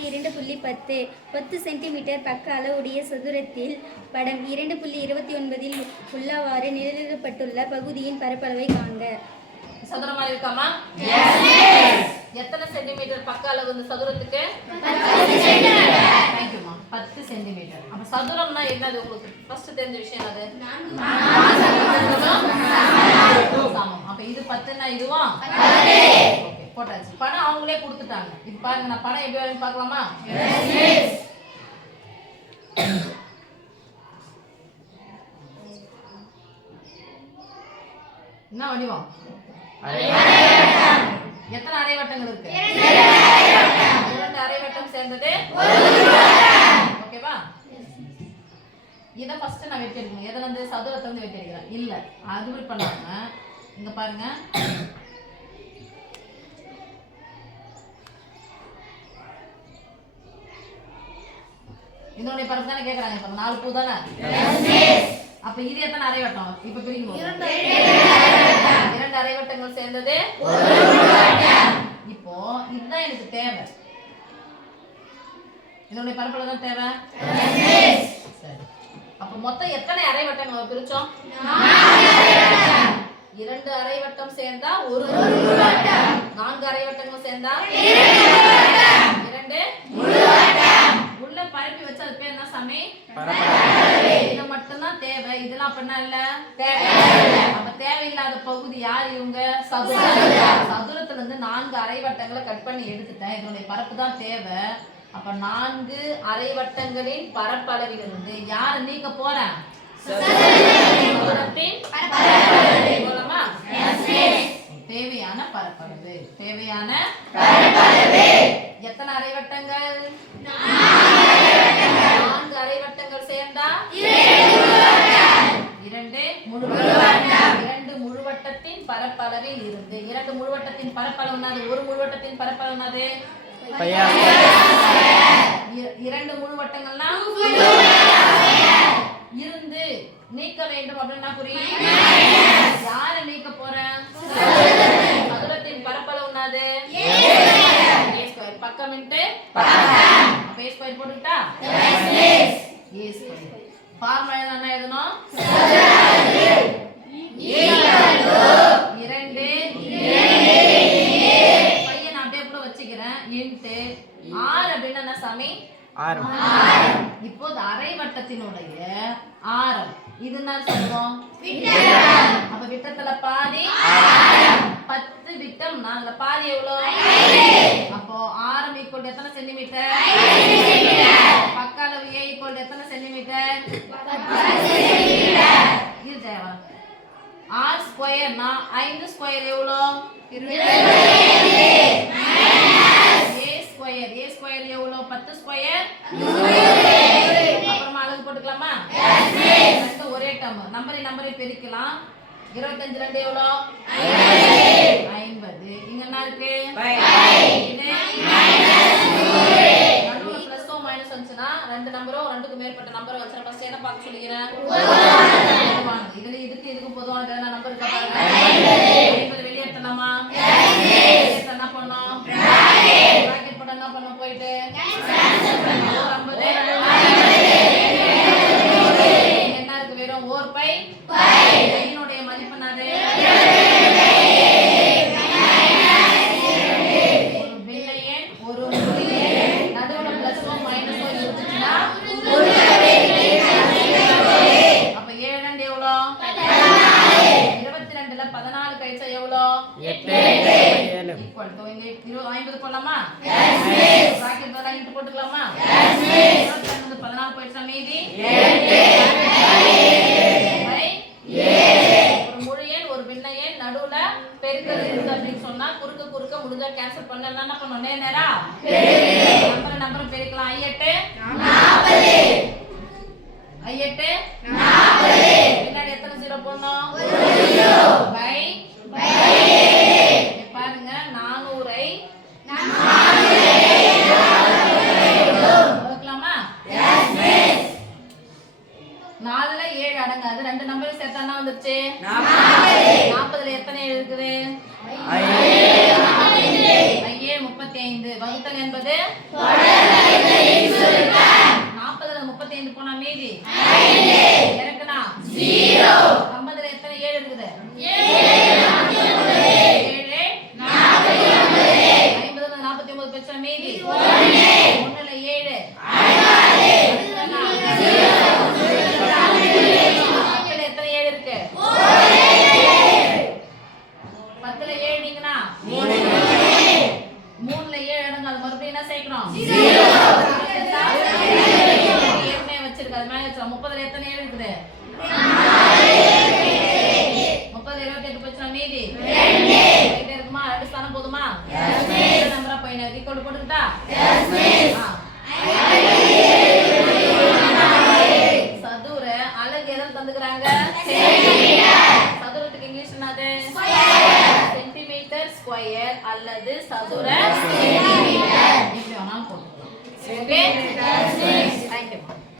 பாட்டு 2.10 10 சென்டிமீட்டர் பக்க அளவுடைய சதுரத்தில் படம் 2.29 உள்ளவாறு நிழலிடப்பட்டுள்ள பகுதியின் பரப்பளவை காண்க. சதுரமா இருக்காமா? எத்தனை சென்டிமீட்டர் பக்க அளவு இந்த சதுரத்துக்கு? 10 சென்டிமீட்டர். அப்ப சதுரம்னா என்னது உங்களுக்கு ஃபர்ஸ்ட் தெரிஞ்ச விஷயம் அது? சமம். அப்ப இது 10ன்னா இதுவா? ஓகே, போட்டாச்சு. பணம் அவங்களே கொடுத்துட்டாங்க. இது பாருங்க, நான் பணம் எப்படி வரும்னு பார்க்கலாமா? என்ன வடிவம்? எத்தனை அரைவட்டங்கள் இருக்கு? 2 அரைவட்டம் சேர்ந்தது ஓகேவா? இத ஃபர்ஸ்ட் நான் வெட்டி எடுக்கணும். எதை வந்து சதுரத்தை வந்து வெட்டி எடுக்கிறேன் இல்ல, அது பண்ணாம இங்க பாருங்க, இதனுடைய பரப்பு தானே கேக்குறாங்க. இப்ப 4 பூ தானே? அப்ப இது எத்தனை அரைவட்டம்? இப்ப பிரிக்கும் போது 2 அரைவட்டங்கள் சேர்ந்தது. இப்போ இதுதான் எனக்கு தேவை. இதனுடைய பரப்பளவு தான் தேவை. சரி, அப்ப மொத்தம் எத்தனை அரைவட்டங்கள் பிரிச்சோம்? 2 அரைவட்டம் சேர்ந்தா 1 முழுவட்டம். 4 அரைவட்டங்கள் சேர்ந்தா 2 முழுவட்டம். உள்ள பரப்பி வச்சு அது பேர் என்ன சாமி? பரப்பளவு. இது மட்டும் தான் தேவை. இதெல்லாம் பண்ண இல்ல தேவையில்லை. அப்ப தேவையில்லாத பகுதி யார்? இவங்க சதுரம். சதுரத்துல இருந்து 4 அரைவட்டங்களை கட் பண்ணி எடுத்துட்டேன். இதனுடைய பரப்பு தான் தேவை. அப்ப 4 அரைவட்டங்களின் பரப்பளவிலிருந்து யார நீக்க போறேன்? சதுரத்தின் பரப்பளவு. போலாமா? தேவையான பரப்பளவு. தேவையான பரப்பளவு எத்தனை அரைவட்டங்கள்? 4 அரைவட்டங்கள் சேர்ந்தா 2 முழுவட்டம். 2 முழுவட்டத்தின் பரப்பளவில் இருந்து 2 முழுவட்டத்தின் பரப்பளவு என்னது? 1 முழுவட்டத்தின் பரப்பளவு என்னது? 2 முழுவட்டங்கள்னா இருந்து நீக்க வேண்டும் அப்படின்னா புரியும். யார நீக்க போறேன்? சதுரத்தின் பரப்பளவு என்னது? a square. பக்கம் இன்டு பக்கம். அப்ப a ஸ்கொயர் போட்டுட்டா a ஸ்கொயர். ஃபார்முலா என்ன எழுதணும்? பையன் நான் அப்படியே கூட வச்சுக்கிறேன். இன்டு r அப்படின்னா என்ன சாமி? ஆரம். இப்போது அரைவட்டத்தினுடைய ஆரம் இது என்ன சொல்றோம்? விட்டம். அப்ப விட்டத்துல பாதி 10 விட்டம். நாங்க பாதி எவ்வளவு? 5. அப்போ ஆரம் ஈக்குவல் எத்தனை சென்டிமீட்டர்? 5 சென்டிமீட்டர். பக்க அளவு a ஈக்குவல் எத்தனை சென்டிமீட்டர்? 10 சென்டிமீட்டர். இது தேவை. r ஸ்கொயர் 5 ஸ்கொயர் எவ்வளவு? 25. a ஸ்கொயர் எவ்வளவு? 10 ஸ்கொயர் 100. அப்புறமா அளவு போட்டுக்கலாமா? ரெண்டு ஒரே டேர்ம். நம்பரை பெருக்கலாம். 25 2 எவ்வளவு? 50. இங்க என்ன இருக்கு? இது நடுவுல பிளஸ் ஓ மைனஸ் வந்துச்சுன்னா ரெண்டு நம்பரோ ரெண்டுக்கு மேற்பட்ட நம்பரோ வந்துச்சுன்னா ஃபர்ஸ்ட் என்ன பார்க்க சொல்லிக்கிறேன்? இதுல இதுக்கு பொதுவான நம்பர் இருக்கா பாருங்க. 50 வெளியே எடுத்தலாமா? என்ன பண்ணோம்? பிராக்கெட் போட்டு என்ன பண்ண போயிட்டு 50 என்ன இருக்கு? வெறும் 4 பை இதனுடைய மதிப்பு என்னது? ஒரு பின்ன எண், ஒரு முழு எண். நடுவுல பிளஸ் ஓ மைனஸ் ஓ இருந்துச்சுன்னா அப்ப 7 2 எவ்வளோ? 22ல 14 கழிச்சா எவ்வளோ? 8 ஈக்குவல் டு இங்க 50 போடலாமா? பிராக்கெட் பதிலா இன்டு போட்டுக்கலாமா? 22 14 போயிடுச்சா மீதி 8 ஒரு முழு எண், ஒரு பின்ன எண், நடுவுல பெருக்கல் இருக்கு அப்படின்னு சொன்னா குறுக்க முடிஞ்சா கேன்சல் பண்ணலாம். என்ன பண்ணணும்? நேரா நம்பர் பெருக்கலாம். 8 8 40. பின்னாடி எத்தனை ஜீரோ போடணும்? பை பாருங்க 400 வகுக்கலாமா? 4ல 7 அடங்காது. ரெண்டு நம்பரை சேர்த்தா என்ன வந்துருச்சு? 40ல எத்தனை இருக்குது? 35. வகுத்தல் என்பது 1ல 7 பத்துல எத்தனை 7 இருக்கு 10ல 7 நீங்கனா 3ல 7 எடுங்க அது மறுபடியும் என்ன சேர்க்கணும் ஏற்கனவே வச்சிருக்க அது மேல வச்சா 30ல எத்தனை 7 இருக்குது 30ல 28 போச்சுனா மீதி 2 இருக்குமா 2 ஸ்தானம் போதுமா நம்பரா பையனை ரீகார்ட் போட்டுக்கிட்டா சதுர அலகு எதை தந்துக்கறாங்க சதுரத்துக்கு இங்கிலீஷ் என்னது சென்டிமீட்டர் ஸ்கொயர் அல்லது சதுர சென்டிமீட்டர் இப்படி வேணாலும் போட்டுக்கலாம் ஓகே